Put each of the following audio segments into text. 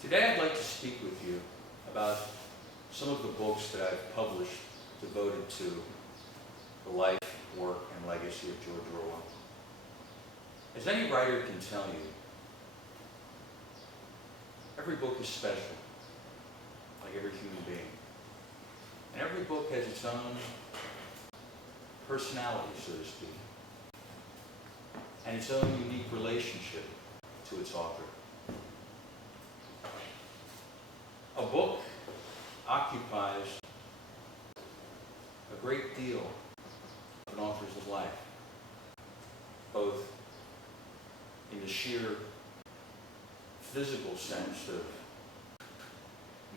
Today I'd like to speak with you about some of the books that I've published devoted to the life, work, and legacy of George Orwell. As any writer can tell you, every book is special, like every human being. And every book has its own personality, so to speak, and its own unique relationship to its author. A book occupies a great deal of an author's life, both in the sheer physical sense of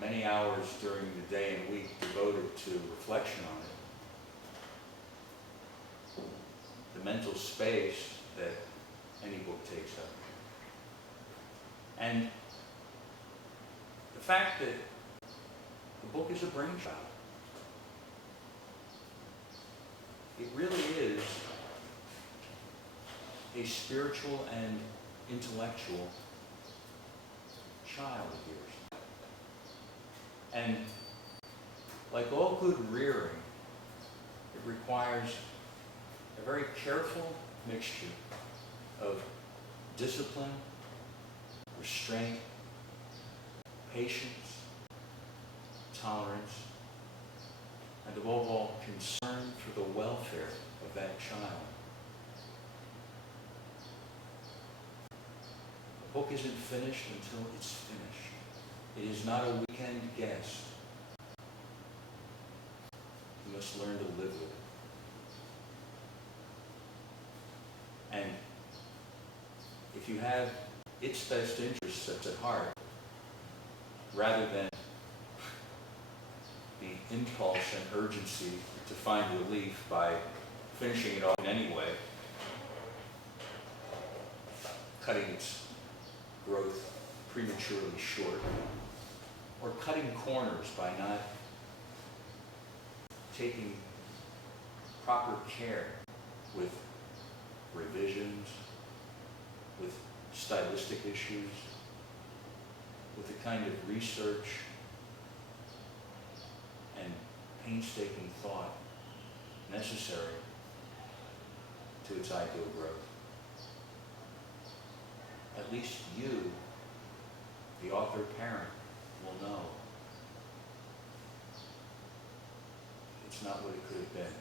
many hours during the day and week devoted to reflection on it, the mental space that any book takes up, and the fact that the book is a brainchild. It really is a spiritual and intellectual child of yours. And like all good rearing, it requires a very careful mixture of discipline, restraint, patience, tolerance, and above all, concern for the welfare of that child. The book isn't finished until it's finished. It is not a weekend guest. You must learn to live with it. And if you have its best interests at heart, rather than the impulse and urgency to find relief by finishing it off in any way, cutting its growth prematurely short, or cutting corners by not taking proper care with revisions, with stylistic issues, with the kind of research and painstaking thought necessary to its ideal growth. At least you, the author-parent, will know it's not what it could have been.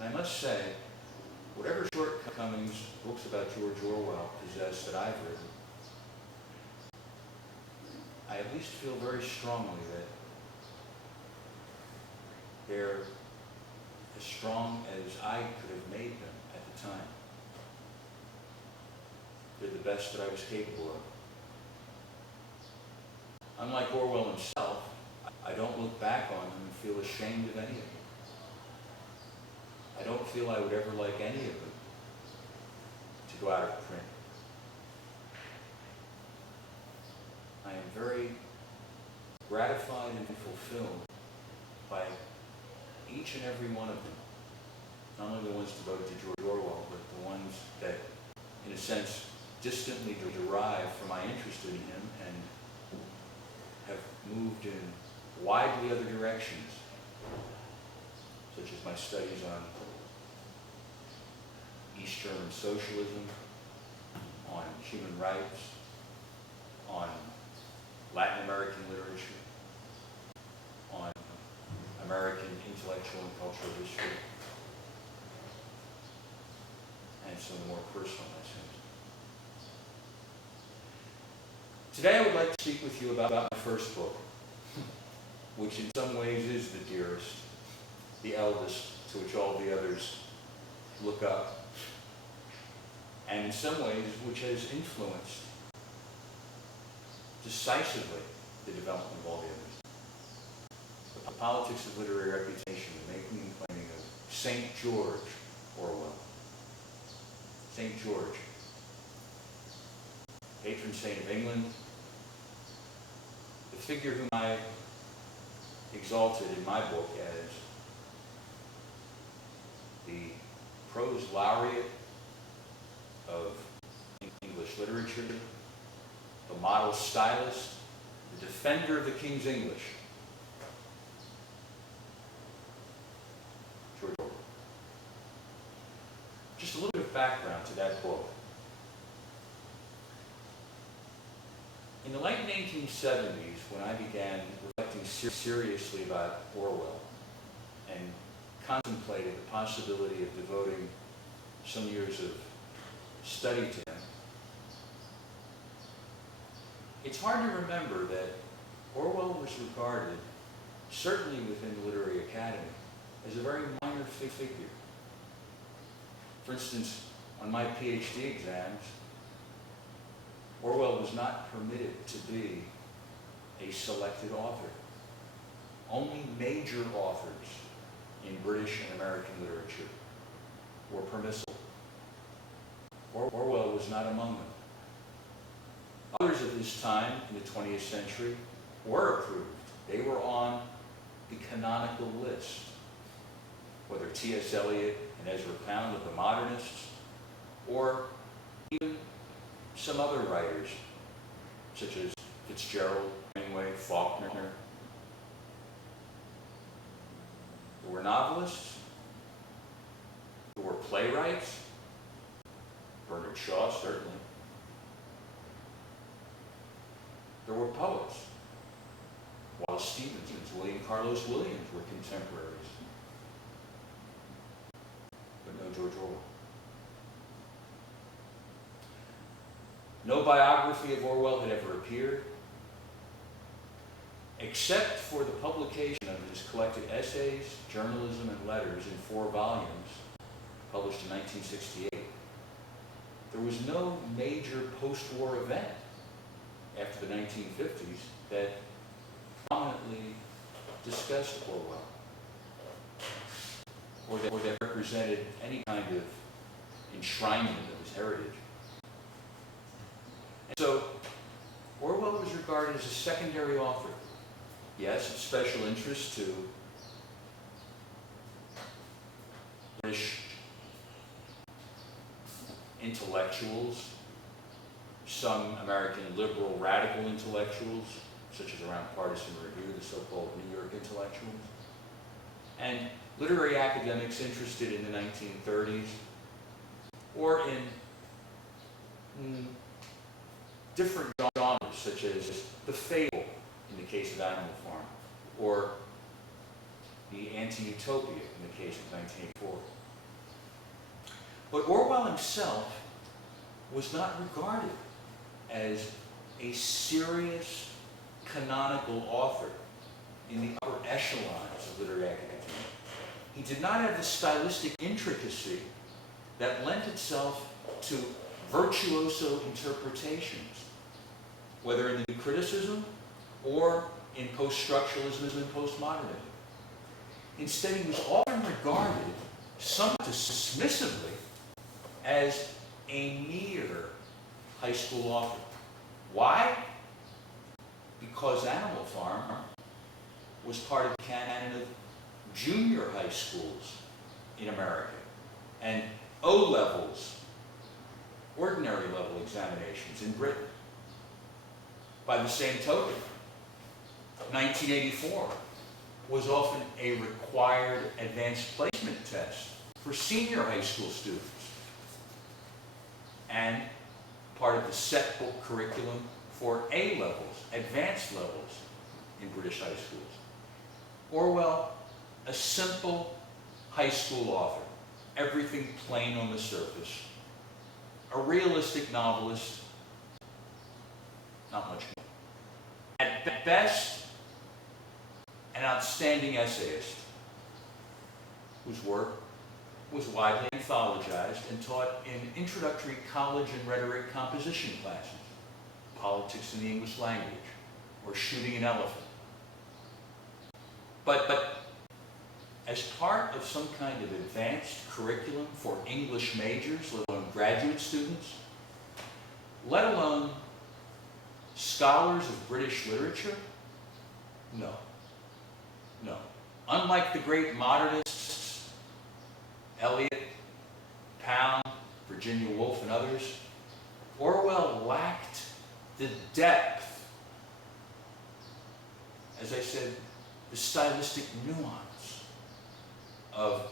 And I must say, whatever shortcomings books about George Orwell possess that I've written, I at least feel very strongly that they're as strong as I could have made them at the time. They're the best that I was capable of. Unlike Orwell himself, I don't look back on them and feel ashamed of any of them. I don't feel I would ever like any of them to go out of print. I am very gratified and fulfilled by each and every one of them. Not only the ones devoted to George Orwell, but the ones that, in a sense, distantly derive from my interest in him and have moved in widely other directions, such as my studies on East German socialism, on human rights, on Latin American literature, on American intellectual and cultural history, and some more personal essays. Today I would like to speak with you about my first book, which in some ways is the dearest, the eldest, to which all the others look up, and in some ways which has influenced decisively the development of all the others. The Politics of Literary Reputation, the making and claiming of St. George Orwell. St. George, patron saint of England, the figure whom I exalted in my book as the prose laureate of English literature, the model stylist, the defender of the King's English, George Orwell. Just a little bit of background to that book. In the late 1970s, when I began reflecting seriously about Orwell and contemplated the possibility of devoting some years of study to him, it's hard to remember that Orwell was regarded, certainly within the Literary Academy, as a very minor figure. For instance, on my PhD exams, Orwell was not permitted to be a selected author. Only major authors in British and American literature were permissible. Orwell was not among them. Others of his time in the 20th century were approved. They were on the canonical list, whether T.S. Eliot and Ezra Pound of the modernists, or even some other writers, such as Fitzgerald, Hemingway, Faulkner. There were novelists, there were playwrights, Bernard Shaw, certainly. There were poets. Wallace Stevens and William Carlos Williams were contemporaries. But no George Orwell. No biography of Orwell had ever appeared, except for the publication of his collected essays, journalism, and letters in 4 volumes, published in 1968. There was no major post-war event after the 1950s that prominently discussed Orwell, or that represented any kind of enshrinement of his heritage. And so, Orwell was regarded as a secondary author. Yes, of special interest to British intellectuals, some American liberal radical intellectuals, such as around Partisan Review, the so-called New York intellectuals, and literary academics interested in the 1930s, or in different genres, such as the fable in the case of Animal Farm, or the anti-utopia in the case of 1984. But Orwell himself was not regarded as a serious canonical author in the upper echelons of literary academia. He did not have the stylistic intricacy that lent itself to virtuoso interpretations, whether in the new criticism or in post-structuralism and postmodernism. Instead, he was often regarded, somewhat dismissively, as a mere high school author. Why? Because Animal Farm was part of the canon of junior high schools in America, and O-levels, ordinary level examinations in Britain. By the same token, 1984 was often a required advanced placement test for senior high school students, and part of the set book curriculum for A-levels, advanced levels in British high schools. Orwell, a simple high school author, everything plain on the surface, a realistic novelist, not much more. At best, an outstanding essayist whose work was widely anthologized and taught in introductory college and rhetoric composition classes, politics in the English language, or shooting an elephant. But as part of some kind of advanced curriculum for English majors, let alone graduate students, let alone scholars of British literature, no. No. Unlike the great modernists, Eliot, Pound, Virginia Woolf, and others, Orwell lacked the depth, as I said, the stylistic nuance of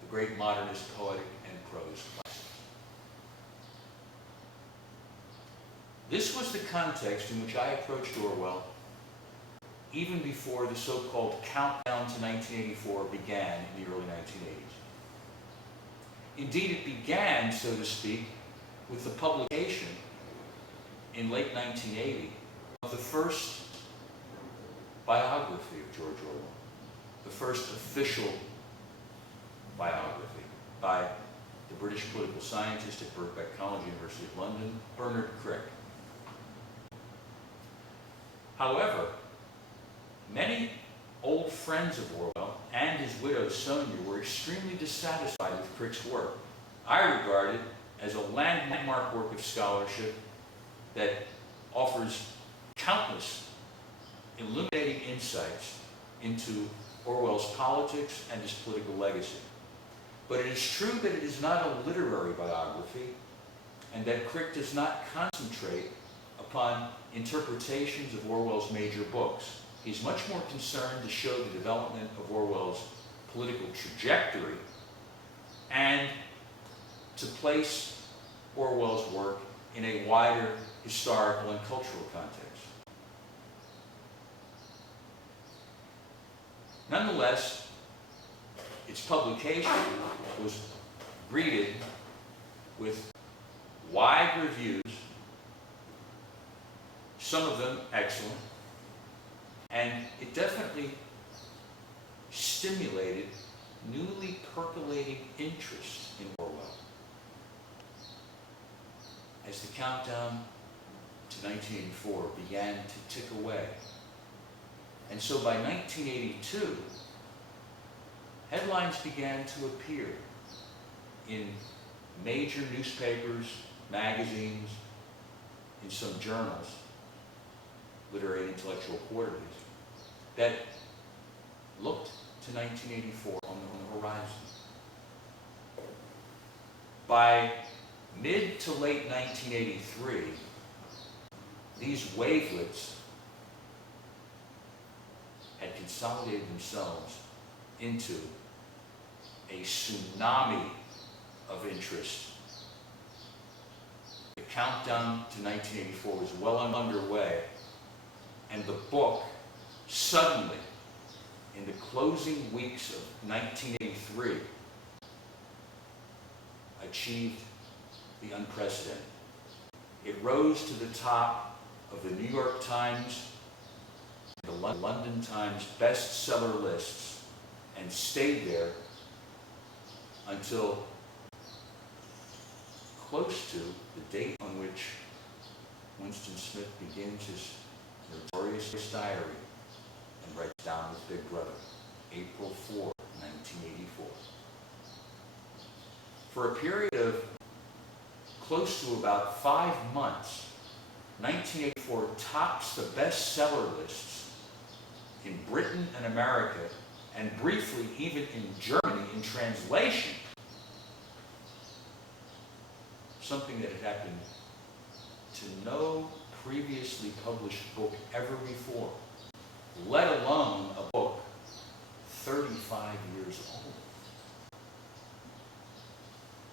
the great modernist poetic and prose classics. This was the context in which I approached Orwell even before the so-called countdown to 1984 began in the early 1980s. Indeed, it began, so to speak, with the publication in late 1980 of the first biography of George Orwell, the first official biography by the British political scientist at Birkbeck College, University of London, Bernard Crick. However, many old friends of Orwell and his widow Sonia were extremely dissatisfied with Crick's work. I regard it as a landmark work of scholarship that offers countless illuminating insights into Orwell's politics and his political legacy. But it is true that it is not a literary biography, and that Crick does not concentrate upon interpretations of Orwell's major books. He's much more concerned to show the development of Orwell's political trajectory and to place Orwell's work in a wider historical and cultural context. Nonetheless, its publication was greeted with wide reviews, some of them excellent, and it definitely stimulated newly percolating interest in Orwell. As the countdown to 1984 began to tick away. And so by 1982, headlines began to appear in major newspapers, magazines, in some journals, literary and intellectual quarterlies, that looked to 1984 on the horizon. By mid to late 1983, these wavelets had consolidated themselves into a tsunami of interest. The countdown to 1984 was well underway, and the book suddenly, in the closing weeks of 1983, achieved the unprecedented. It rose to the top of the New York Times and the London Times bestseller lists and stayed there until close to the date on which Winston Smith begins his notorious diary and writes down his big brother, April 4, 1984. For a period of close to about 5 months, 1984 tops the bestseller lists in Britain and America, and briefly even in Germany in translation, something that had happened to no previously published book ever before, let alone a book 35 years old.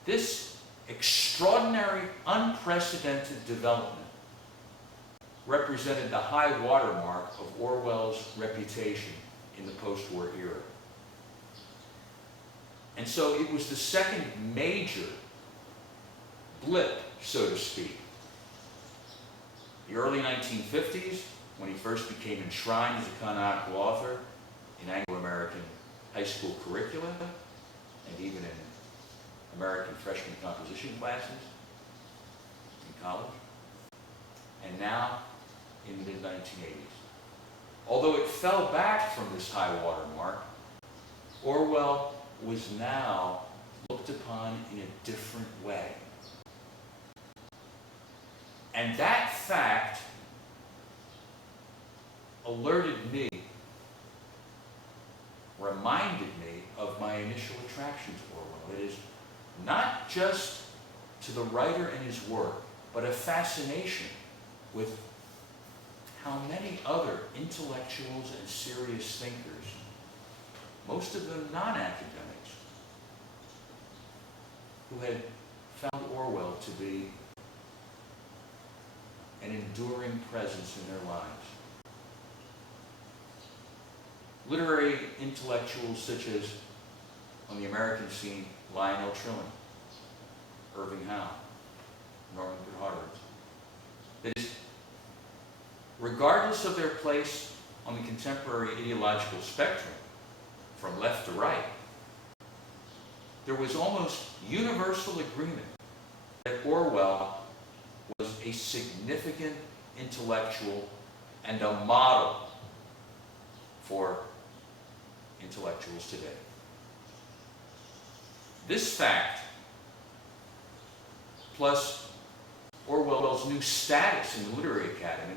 This extraordinary, unprecedented development represented the high watermark of Orwell's reputation in the post-war era. And so it was the second major blip, so to speak. The early 1950s, when he first became enshrined as a canonical author in Anglo-American high school curricula, and even in American freshman composition classes in college, and now in the mid-1980s. Although it fell back from this high water mark, Orwell was now looked upon in a different way. And that fact alerted me, reminded me of my initial attraction to Orwell. It is not just to the writer and his work, but a fascination with how many other intellectuals and serious thinkers, most of them non-academics, who had found Orwell to be an enduring presence in their lives. Literary intellectuals such as, on the American scene, Lionel Trilling, Irving Howe, Norman Goodhart. That is, regardless of their place on the contemporary ideological spectrum, from left to right, there was almost universal agreement that Orwell was a significant intellectual and a model for intellectuals today. This fact, plus Orwell's new status in the Literary Academy,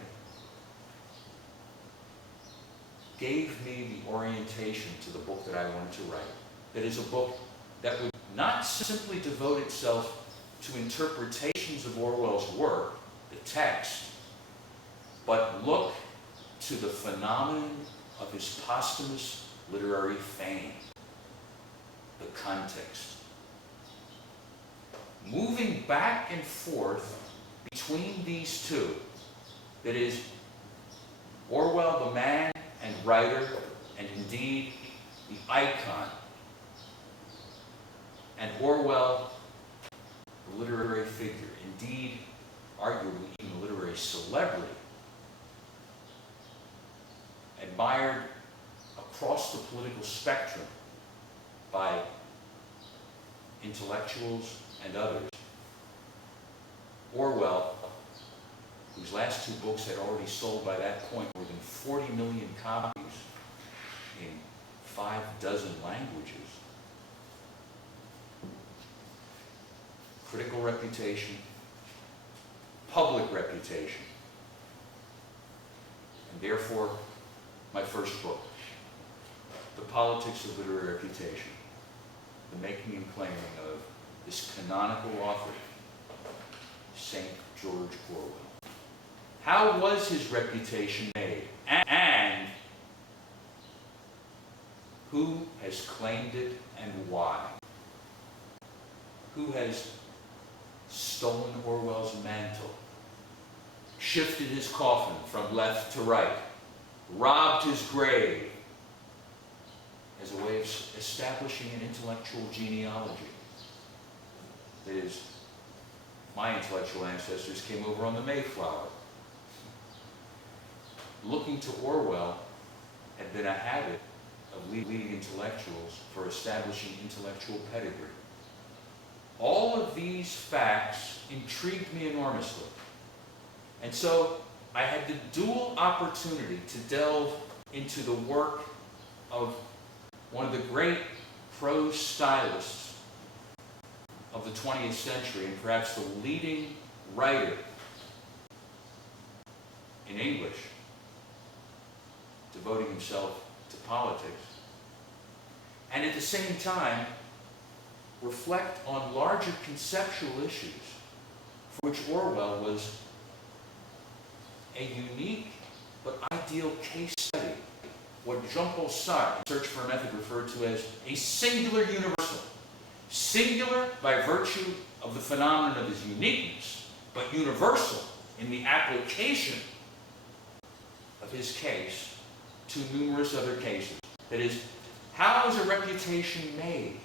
gave me the orientation to the book that I wanted to write. That is a book that would not simply devote itself to interpretations of Orwell's work, the text, but look to the phenomenon of his posthumous literary fame, the context. Moving back and forth between these two, that is, Orwell the man and writer, and indeed the icon, and Orwell the literary figure, indeed arguably even a literary celebrity, admired across the political spectrum by intellectuals and others. Orwell, whose last two books had already sold by that point more than 40 million copies in 6 languages, critical reputation, public reputation, and therefore my first book, The Politics of Literary Reputation, the making and claiming of this canonical author, St. George Orwell. How was his reputation made? And who has claimed it and why? Who has stolen Orwell's mantle, shifted his coffin from left to right, robbed his grave as a way of establishing an intellectual genealogy? That is, my intellectual ancestors came over on the Mayflower. Looking to Orwell had been a habit of leading intellectuals for establishing intellectual pedigree. All of these facts intrigued me enormously. And so I had the dual opportunity to delve into the work of one of the great prose stylists of the 20th century, and perhaps the leading writer in English, devoting himself to politics, and at the same time reflect on larger conceptual issues for which Orwell was a unique but ideal case study, what Jean-Paul Sartre, in Search for a Method, referred to as a singular universal. Singular by virtue of the phenomenon of his uniqueness, but universal in the application of his case to numerous other cases. That is, how is a reputation made?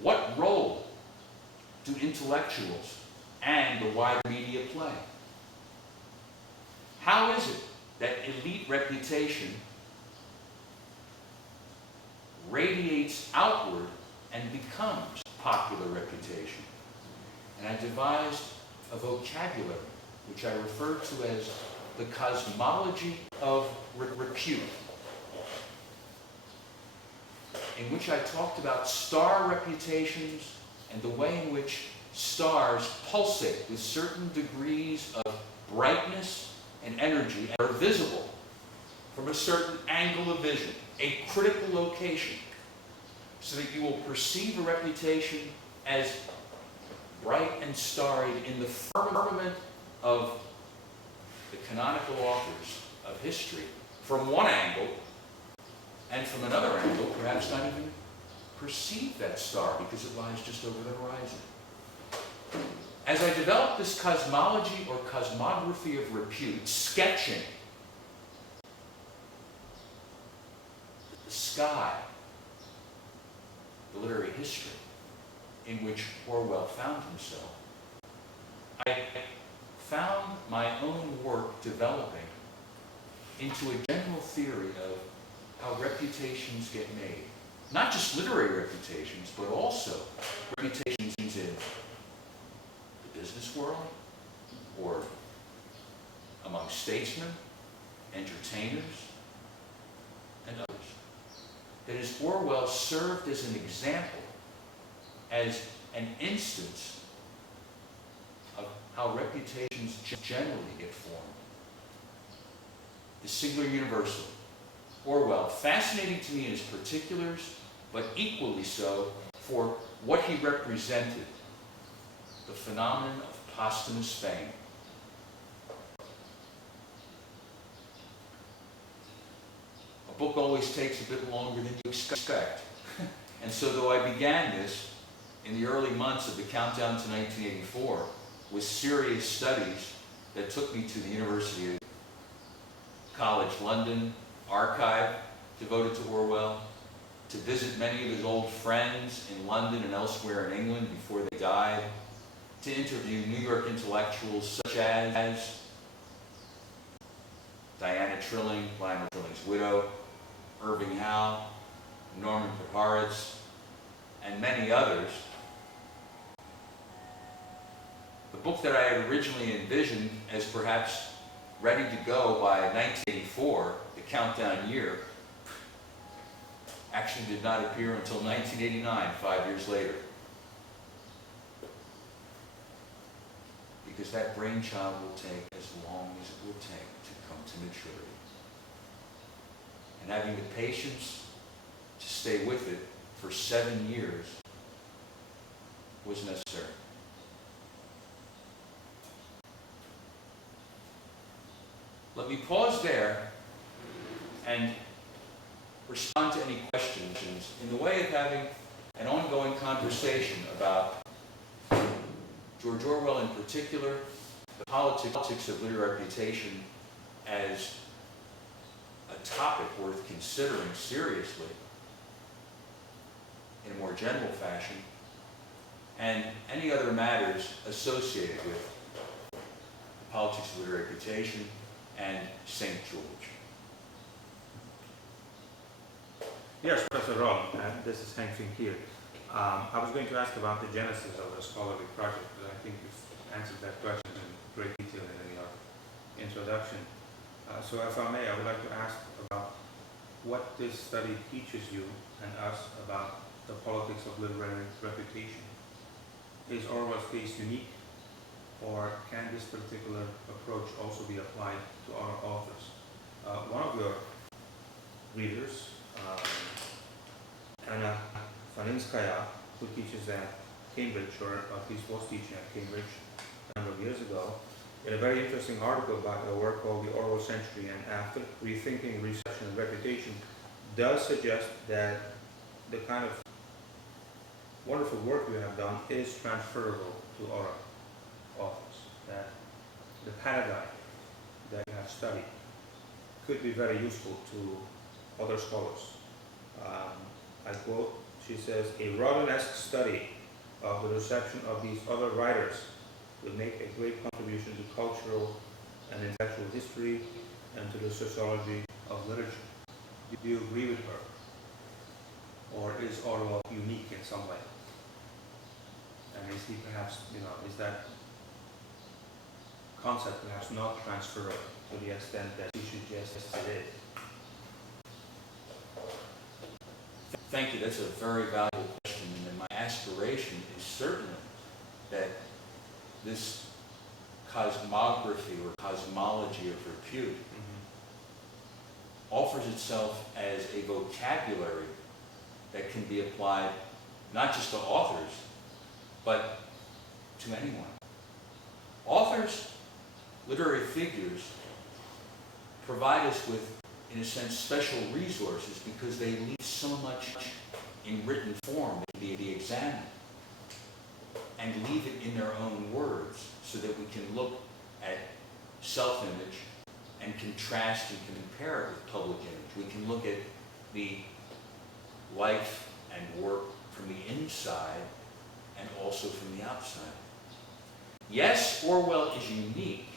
What role do intellectuals and the wider media play? How is it that elite reputation radiates outward and becomes popular reputation? And I devised a vocabulary which I refer to as the cosmology of repute, in which I talked about star reputations and the way in which stars pulsate with certain degrees of brightness and energy and are visible from a certain angle of vision, a critical location, so that you will perceive a reputation as bright and starry in the firmament of the canonical authors of history from one angle, and from another angle, perhaps not even perceive that star because it lies just over the horizon. As I developed this cosmology or cosmography of repute, sketching the sky, the literary history in which Orwell found himself, I found my own work developing into a general theory of how reputations get made. Not just literary reputations, but also reputations in the business world, or among statesmen, entertainers, and others. That is, Orwell served as an example, as an instance of how reputations generally get formed. The singular universal. Orwell, fascinating to me in his particulars, but equally so for what he represented, the phenomenon of posthumous fame. A book always takes a bit longer than you expect. And so though I began this in the early months of the countdown to 1984 with serious studies that took me to the University of College London archive devoted to Orwell, to visit many of his old friends in London and elsewhere in England before they died, to interview New York intellectuals such as Diana Trilling, Lionel Trilling's widow, Irving Howe, Norman Podhoretz, and many others. The book that I had originally envisioned as perhaps ready to go by 1984, the countdown year, actually did not appear until 1989, 5 years later. Because that brainchild will take as long as it will take to come to maturity. And having the patience to stay with it for 7 years was necessary. Let me pause there and respond to any questions in the way of having an ongoing conversation about George Orwell in particular, the politics of literary reputation as a topic worth considering seriously in a more general fashion, and any other matters associated with the politics of literary reputation and St. George. Yes, Professor Rodden, this is Henk Vynckier. I was going to ask about the genesis of the scholarly project, but I think you've answered that question in great detail in your introduction. So if I may, I would like to ask about what this study teaches you and us about the politics of literary reputation. Is Orwell's case unique, or can this particular approach also be applied to other authors? One of your readers, Anna Vynckier, who teaches at Cambridge, or at least was teaching at Cambridge a number of years ago, in a very interesting article about a work called The Orwell Century and After, Rethinking Reception and Reputation, does suggest that the kind of wonderful work you have done is transferable to other authors, that the paradigm that you have studied could be very useful to other scholars. I quote, she says, "A Rodden-esque study of the reception of these other writers would make a great contribution to cultural and intellectual history and to the sociology of literature." Do you agree with her? Or is Orwell unique in some way? And is he perhaps, is that concept perhaps not transferable to the extent that he suggests it is? Thank you. That's a very valuable question. And my aspiration is certainly that this cosmography or cosmology of repute offers itself as a vocabulary that can be applied not just to authors, but to anyone. Authors, literary figures, provide us with, in a sense, special resources because they leave so much in written form that can be examined and leave it in their own words so that we can look at self-image and contrast and compare it with public image. We can look at the life and work from the inside and also from the outside. Yes, Orwell is unique.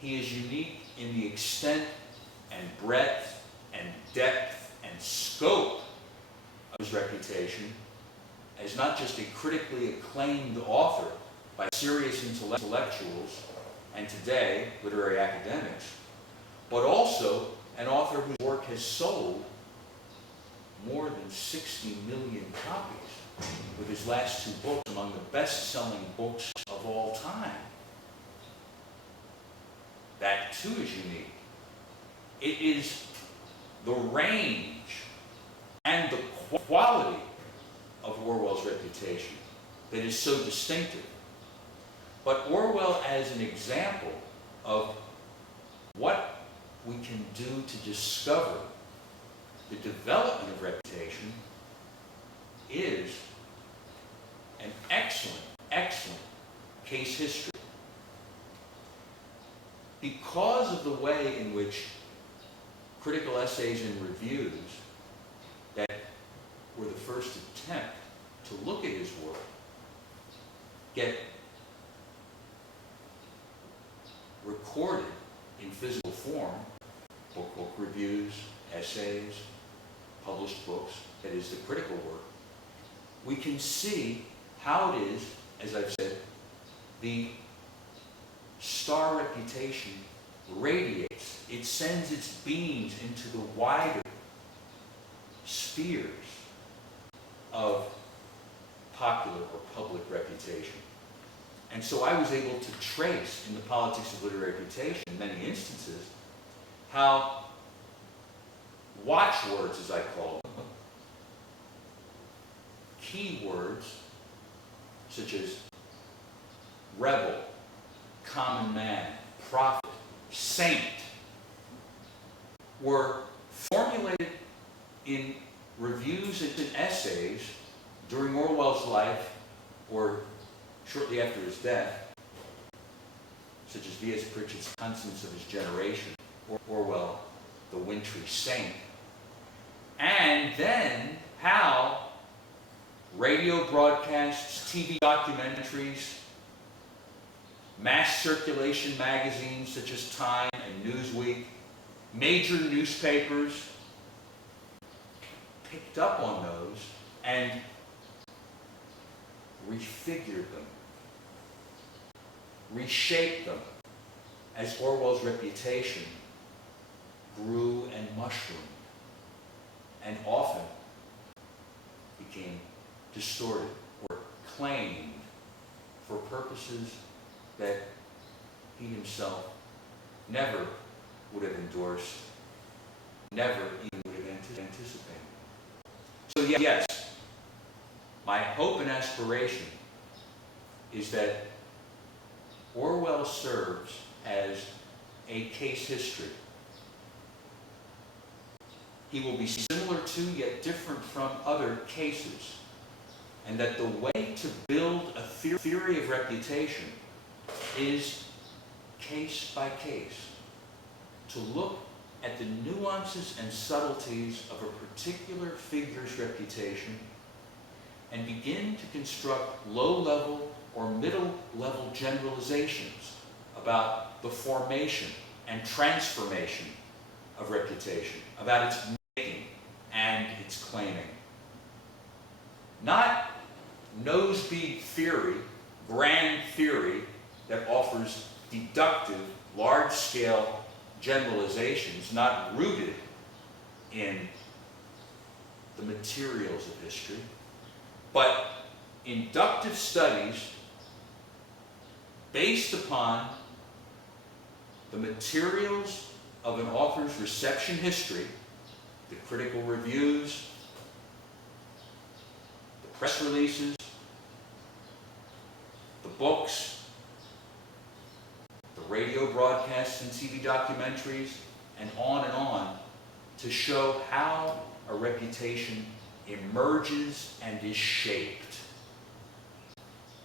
He is unique in the extent and breadth and depth and scope of his reputation as not just a critically acclaimed author by serious intellectuals and today literary academics, but also an author whose work has sold more than 60 million copies, with his last two books among the best-selling books of all time. That too is unique. It is the range and the quality of Orwell's reputation that is so distinctive. But Orwell as an example of what we can do to discover the development of reputation is an excellent, excellent case history. Because of the way in which critical essays and reviews that were the first attempt to look at his work get recorded in physical form, book reviews, essays, published books, that is the critical work, we can see how it is, as I've said, the star reputation radiates. It sends its beams into the wider spheres of popular or public reputation. And so I was able to trace in the politics of literary reputation, in many instances, how watchwords, as I call them, keywords such as rebel, common man, prophet, saint, were formulated in reviews and essays during Orwell's life or shortly after his death, such as V.S. Pritchett's Conscience of His Generation, or Orwell, The Wintry Saint, and then how radio broadcasts, TV documentaries, mass circulation magazines such as Time and Newsweek, major newspapers picked up on those and refigured them, reshaped them as Orwell's reputation grew and mushroomed and often became distorted or claimed for purposes that he himself never would have endorsed, never even would have anticipated. So yes, my hope and aspiration is that Orwell serves as a case history. He will be similar to, yet different from, other cases, and that the way to build a theory of reputation is case by case, to look at the nuances and subtleties of a particular figure's reputation and begin to construct low-level or middle-level generalizations about the formation and transformation of reputation, about its making and its claiming. Not nosebleed theory, grand theory that offers deductive, large-scale generalizations not rooted in the materials of history, but inductive studies based upon the materials of an author's reception history, the critical reviews, the press releases, books, the radio broadcasts and TV documentaries, and on, to show how a reputation emerges and is shaped.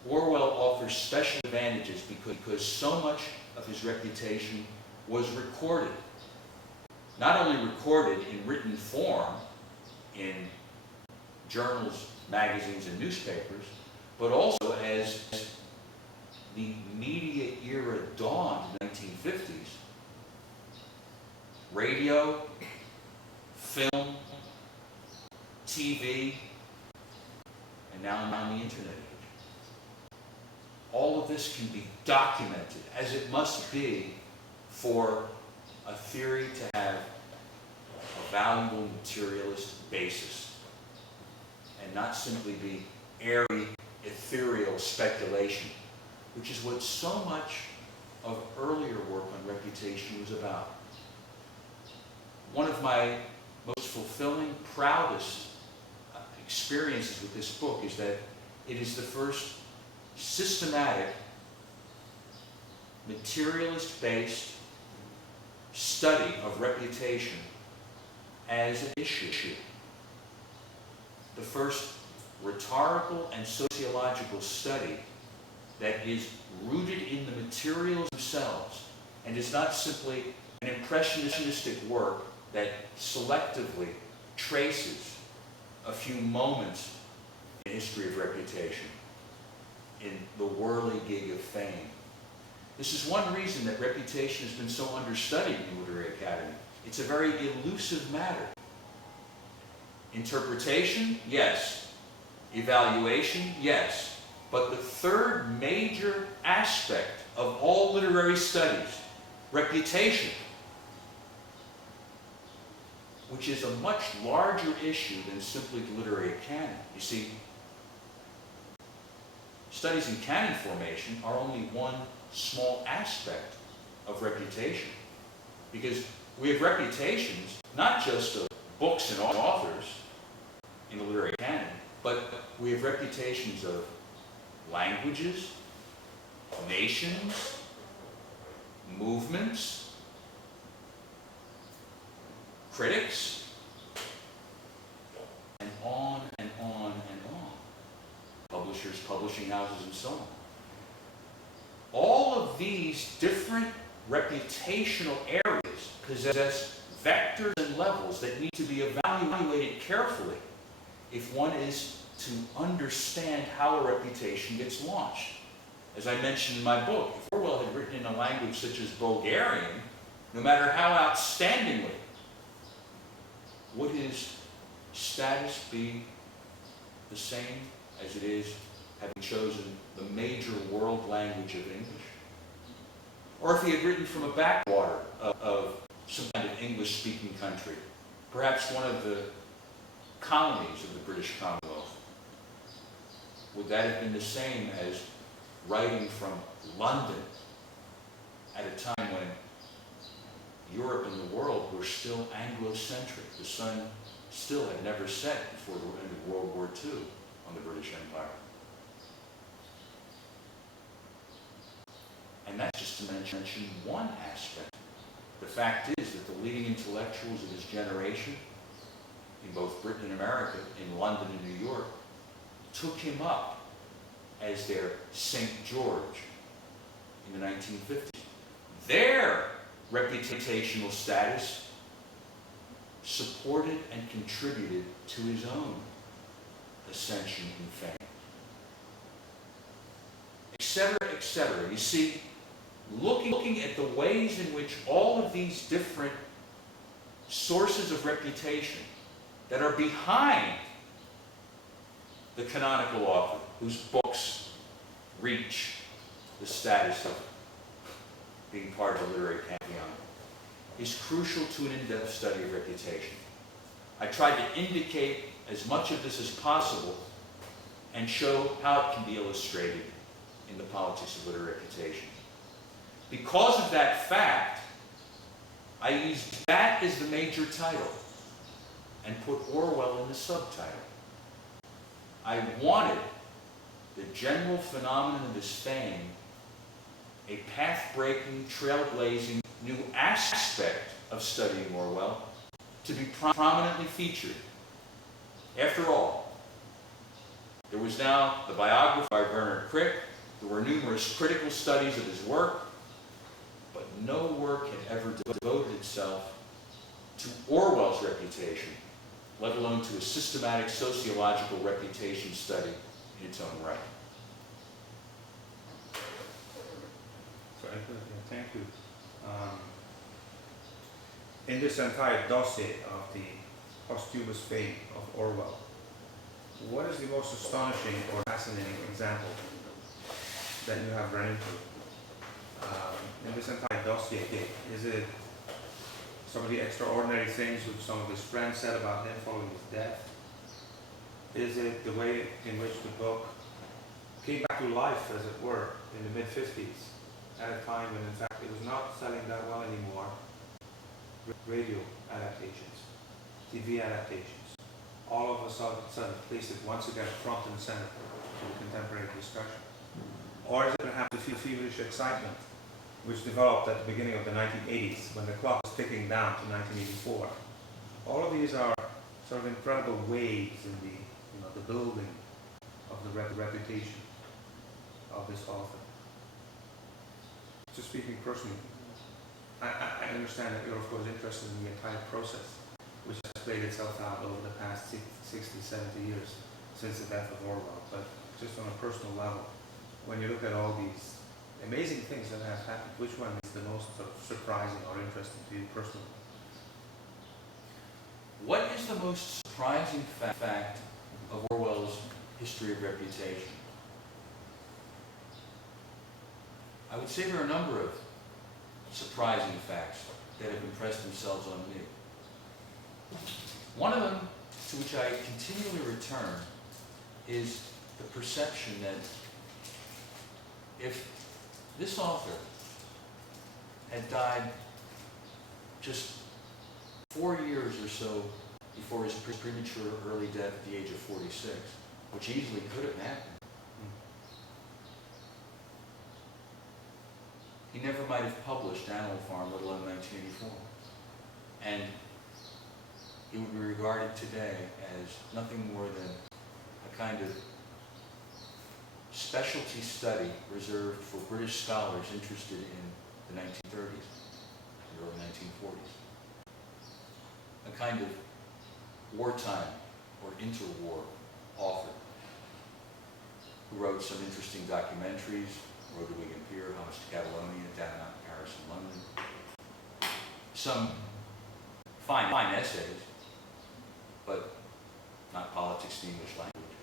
Orwell offers special advantages because so much of his reputation was recorded. Not only recorded in written form in journals, magazines, and newspapers, but also as the media era dawned in the 1950s. Radio, film, TV, and now the internet age. All of this can be documented, as it must be for a theory to have a valuable materialist basis, and not simply be airy, ethereal speculation, which is what so much of earlier work on reputation was about. One of my most fulfilling, proudest experiences with this book is that it is the first systematic, materialist-based study of reputation as an issue. The first rhetorical and sociological study that is rooted in the materials themselves and is not simply an impressionistic work that selectively traces a few moments in the history of reputation, in the whirligig of fame. This is one reason that reputation has been so understudied in the Literary Academy. It's a very elusive matter. Interpretation, yes. Evaluation, yes. But the third major aspect of all literary studies, reputation, which is a much larger issue than simply the literary canon. You see, studies in canon formation are only one small aspect of reputation, because we have reputations not just of books and authors in the literary canon, but we have reputations of languages, nations, movements, critics, and on and on and on. Publishers, publishing houses, and so on. All of these different reputational areas possess vectors and levels that need to be evaluated carefully if one is to understand how a reputation gets launched. As I mentioned in my book, if Orwell had written in a language such as Bulgarian, no matter how outstandingly, would his status be the same as it is having chosen the major world language of English? Or if he had written from a backwater of some kind of English-speaking country, perhaps one of the colonies of the British Commonwealth, would that have been the same as writing from London at a time when Europe and the world were still Anglo-centric? The sun still had never set before the end of World War II on the British Empire. And that's just to mention one aspect. The fact is that the leading intellectuals of his generation, in both Britain and America, in London and New York, took him up as their St. George in the 1950s. Their reputational status supported and contributed to his own ascension and fame, etc., etc. You see, looking at the ways in which all of these different sources of reputation that are behind the canonical author, whose books reach the status of being part of the literary pantheon, is crucial to an in-depth study of reputation. I tried to indicate as much of this as possible and show how it can be illustrated in the politics of literary reputation. Because of that fact, I used that as the major title and put Orwell in the subtitle. I wanted the general phenomenon of his fame a path-breaking, trailblazing new aspect of studying Orwell to be prominently featured. After all, there was now the biography by Werner Crick, there were numerous critical studies of his work, but no work had ever devoted itself to Orwell's reputation, let alone to a systematic sociological reputation study in its own right. Thank you. In this entire dossier of the posthumous fame of Orwell, what is the most astonishing or fascinating example that you have run into? In this entire dossier, is it some of the extraordinary things which some of his friends said about him following his death? Is it the way in which the book came back to life, as it were, in the mid-50s, at a time when in fact it was not selling that well anymore? Radio adaptations, TV adaptations, all of a sudden placed it once again front and center to the contemporary discussion. Or is it perhaps the feverish excitement which developed at the beginning of the 1980s when the clock was ticking down to 1984? All of these are sort of incredible waves in the building of the reputation of this author. Just speaking personally, I understand that you're of course interested in the entire process which has played itself out over the past 60, 70 years since the death of Orwell, but just on a personal level, when you look at all these amazing things that have happened, which one is the most sort of surprising or interesting to you personally? What is the most surprising fact of Orwell's history of reputation? I would say there are a number of surprising facts that have impressed themselves on me. One of them, to which I continually return, is the perception that if this author had died just 4 years or so before his premature early death at the age of 46, which easily could have happened, he never might have published Animal Farm, let alone 1984. And he would be regarded today as nothing more than a kind of specialty study reserved for British scholars interested in the 1930s, the early 1940s. A kind of wartime or interwar author who wrote some interesting documentaries, Road to Wigan Pier, Homage to Catalonia, Down Out in Paris and London. Some fine essays, but not politics in the English language,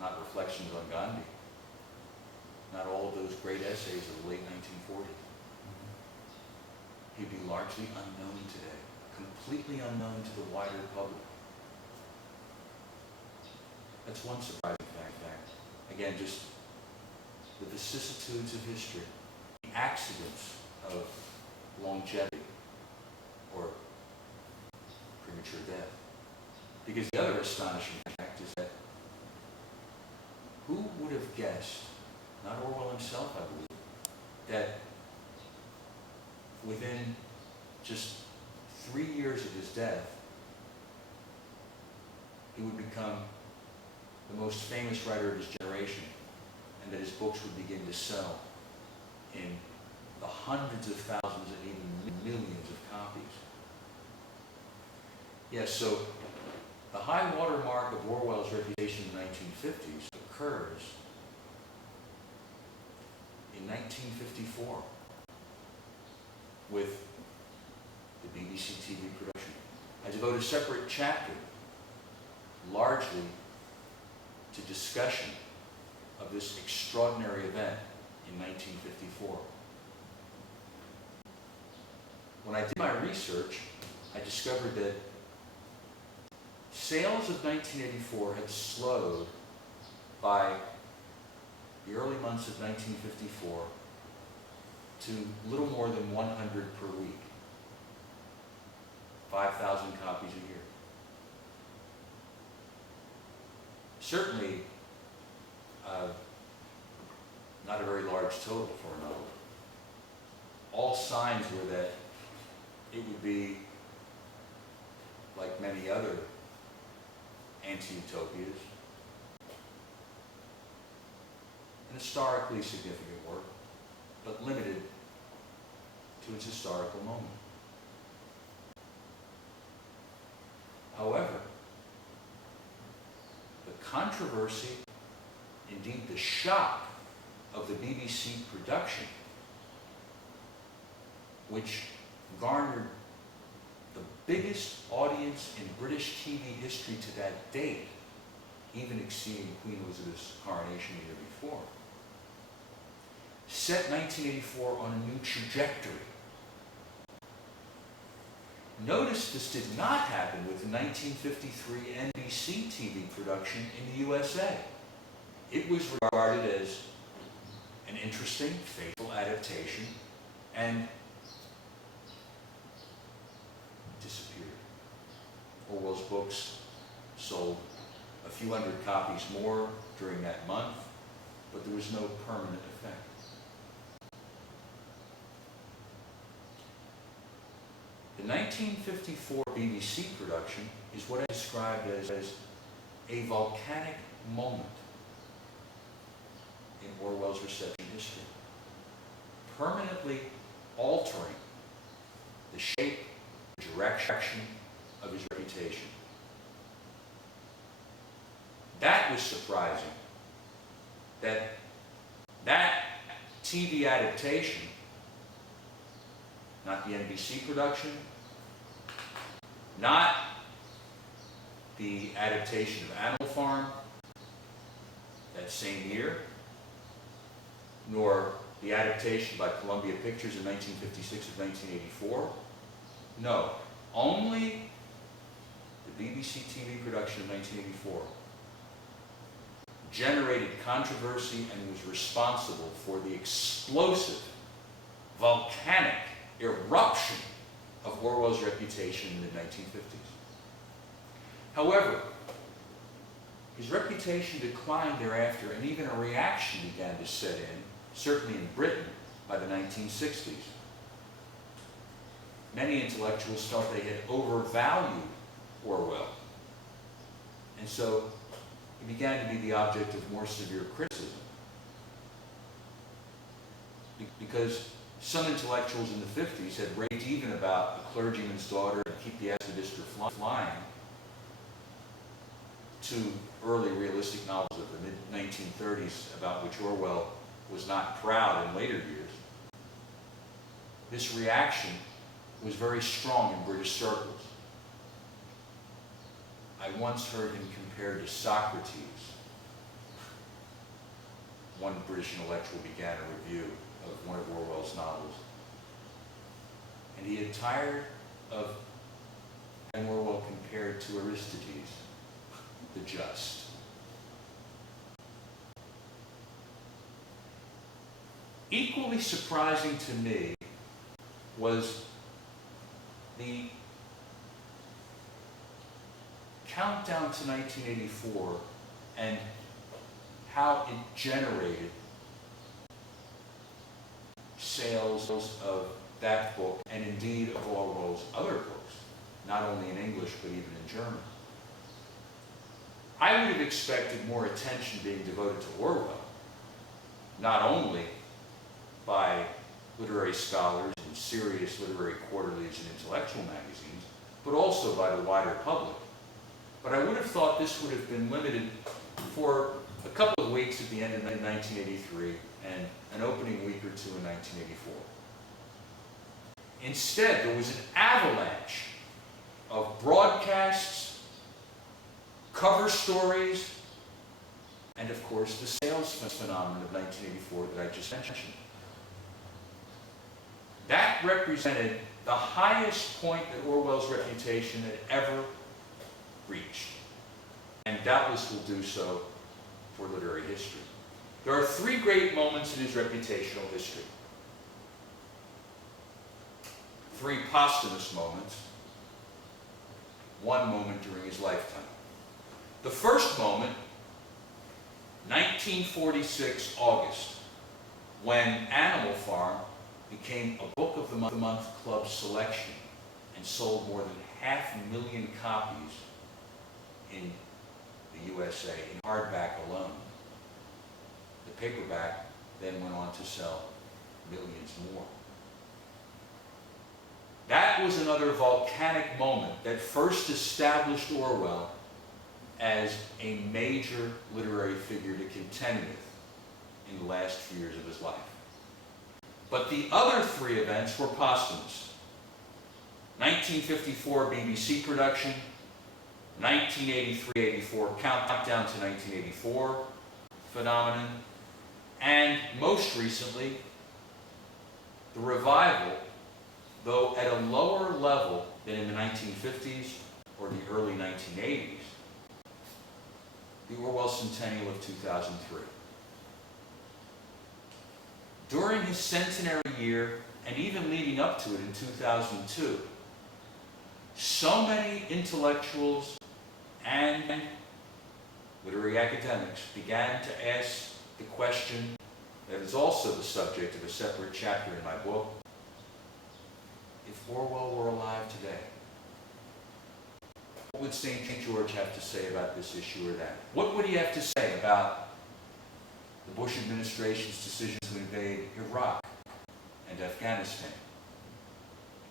not reflections on Gandhi, not all of those great essays of the late 1940s. He'd be largely unknown today, completely unknown to the wider public. That's one surprising fact. Again, just the vicissitudes of history, the accidents of longevity or premature death. Because the other astonishing fact is that who would have guessed, not Orwell himself, I believe, that within just 3 years of his death, he would become the most famous writer of his generation, and that his books would begin to sell in the hundreds of thousands and even millions of copies. Yes, so the high water mark of Orwell's reputation in the 1950s occurs in 1954 with the BBC TV production. I devote a separate chapter largely to discussion of this extraordinary event in 1954. When I did my research, I discovered that sales of 1984 had slowed by the early months of 1954 to little more than 100 per week, 5,000 copies a year. Certainly, not a very large total for a novel. All signs were that it would be, like many other anti-utopias, an historically significant work, but limited to its historical moment. However, the controversy, indeed the shock of the BBC production, which garnered the biggest audience in British TV history to that date, even exceeding Queen Elizabeth's coronation the year before, set 1984 on a new trajectory. Notice this did not happen with the 1953 NBC TV production in the USA. It was regarded as an interesting, faithful adaptation and disappeared. Orwell's books sold a few hundred copies more during that month, but there was no permanent effect. The 1954 BBC production is what I described as a volcanic moment in Orwell's reception history, permanently altering the shape, the direction of his reputation. That was surprising, that TV adaptation, not the NBC production, not the adaptation of Animal Farm that same year, nor the adaptation by Columbia Pictures in 1956 of 1984. No, only the BBC TV production of 1984 generated controversy and was responsible for the explosive, volcanic eruption of Orwell's reputation in the 1950s. However, his reputation declined thereafter, and even a reaction began to set in, certainly in Britain, by the 1960s. Many intellectuals felt they had overvalued Orwell, and so he began to be the object of more severe criticism. Because some intellectuals in the 50s had raved even about The Clergyman's Daughter and Keep the Aspidistra Flying, two early realistic novels of the mid-1930s about which Orwell was not proud in later years. This reaction was very strong in British circles. I once heard him compared to Socrates. One British intellectual began a review of one of Orwell's novels. And he had tired of having Orwell compared to Aristides, the just. Equally surprising to me was the countdown to 1984 and how it generated sales of that book, and indeed of Orwell's other books, not only in English but even in German. I would have expected more attention being devoted to Orwell, not only by literary scholars and serious literary quarterlies and intellectual magazines, but also by the wider public. But I would have thought this would have been limited for a couple of weeks at the end of 1983 and an opening week or two in 1984. Instead, there was an avalanche of broadcasts, cover stories, and of course the sales phenomenon of 1984 that I just mentioned. That represented the highest point that Orwell's reputation had ever reached, and doubtless will do so for literary history. There are three great moments in his reputational history. Three posthumous moments, one moment during his lifetime. The first moment 1946 August, when Animal Farm became a Book of the Month Club selection and sold more than 500,000 copies in the USA in hardback alone. The paperback then went on to sell millions more. That was another volcanic moment that first established Orwell as a major literary figure to contend with in the last few years of his life. But the other three events were posthumous. 1954 BBC production, 1983-84 countdown to 1984 phenomenon, and most recently, the revival, though at a lower level than in the 1950s or the early 1980s, the Orwell Centennial of 2003. During his centenary year, and even leading up to it in 2002, so many intellectuals and literary academics began to ask the question that is also the subject of a separate chapter in my book: if Orwell were alive today, what would St. George have to say about this issue or that? What would he have to say about the Bush administration's decision to invade Iraq and Afghanistan?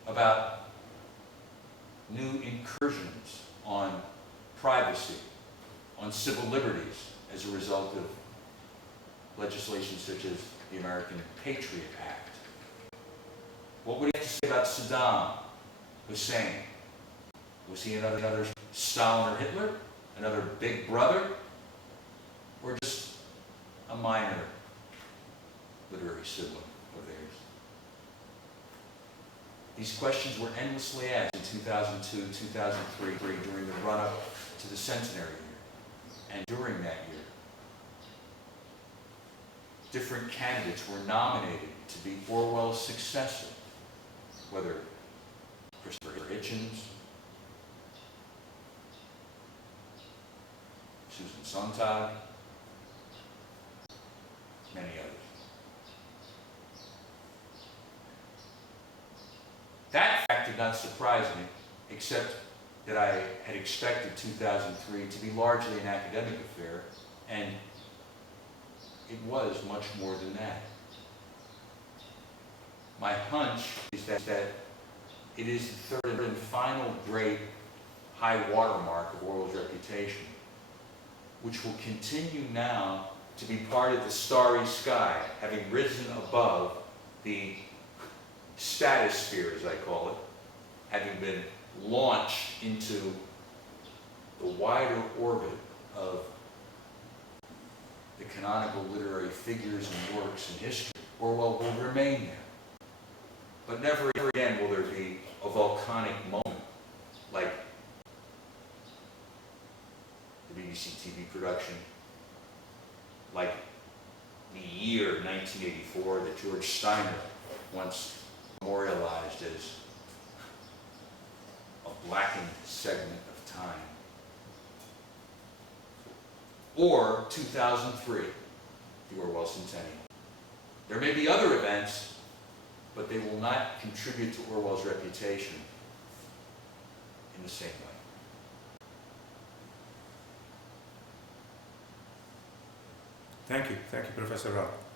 About new incursions on privacy, on civil liberties as a result of legislation such as the American Patriot Act? What would he have to say about Saddam Hussein? Was he another Stalin or Hitler? Another big brother? Or just a minor literary sibling of theirs? These questions were endlessly asked in 2002, 2003, during the run-up to the centenary year. And during that year, different candidates were nominated to be Orwell's successor, whether Christopher Hitchens, Susan Sontag, many others. That fact did not surprise me, except that I had expected 2003 to be largely an academic affair, and it was much more than that. My hunch is that it is the third and final great high watermark of Orwell's reputation, which will continue now to be part of the starry sky, having risen above the stratosphere, as I call it, having been launched into the wider orbit of the canonical literary figures and works in history. Orwell will remain there. But never again will there be a volcanic moment like the BBC TV production, like the year 1984 that George Steiner once memorialized as a blackened segment of time. Or 2003, the Orwell Centennial. There may be other events, but they will not contribute to Orwell's reputation in the same way. Thank you, Professor Rodden.